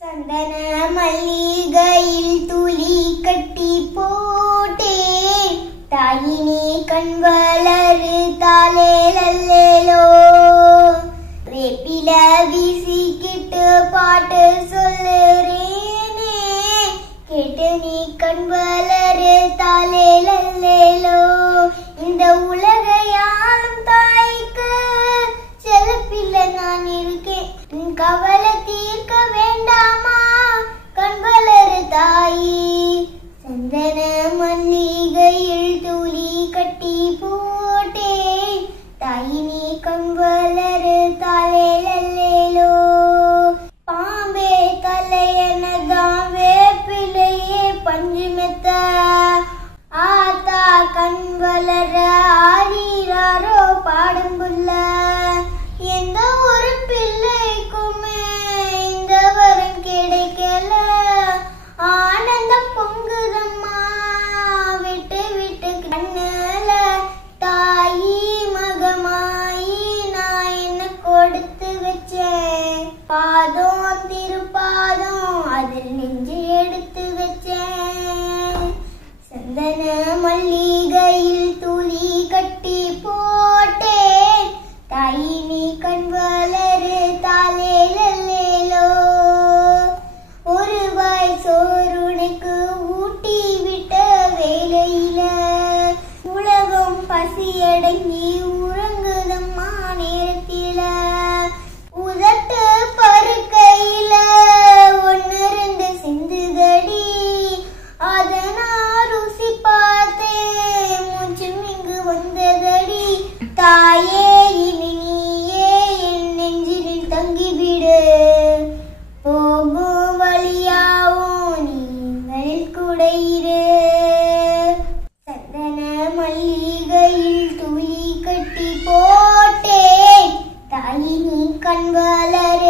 சந்தன மல்லிகையில் துளி கட்டி போட்டேன், தாயினி கண் வளரு தாலேலோ. வேப்பில வீசிக்கிட்டு பாட்டு சொல்லுறேனே, கேட்டு நீ கண் வளரு தாலேலோ. இந்த உலகையாளும் தாய்க்கு செல்லப்பில்லை நான் இருக்கேன், கவலை தீர்க்க வேண்டாமா கண் வளரு தாயி. சந்தன மல்லிகையில் துளி கட்டி போட்டேன், தாயினி கண் வளரு தாலேலோ. பாம்பே தலையனதான் வேப்பிலையே பஞ்சு மெத்த, ஆத்தா கண் வளர ஆரீராரோ பாடும் புள்ள. எந்த ஒரு பிள்ளைக்குமே இந்த வரம் கிடைக்கல, ஆனந்தம் பொங்குதம்மா விட்டு விட்டு கண்ணல. தாயி மகமாயி நான் என்ன கொடுத்து வச்சேன், பாதம் திருப்பாதம் அதில் நெஞ்சு எடுத்து வச்சேன். சந்தன மல்லிகையில் துளி கட்டி போட்டேன், தாயினி கண் வளரு தாலேலோ. ஒரு வாய் சோறுனுக்கு ஊட்டி விட்ட வேலையில உலகம் பசியடங்கி உறங்குதம்மா நேரத்தில. உதட்டு பருக்கையில ஒன்னு ரெண்டு சிந்துதடி, அதனா ருசி பார்த்தேன் மூச்சும் இங்கு வந்ததடி. தாயே இனி நீயே என் நெஞ்சினில் தங்கிவிடு, போகும் வழியாவும் நீங்கள் கூட இரு. சந்தன மல்லிகையில் துளி கட்டி போட்டேன், தாயினி கண் வளரு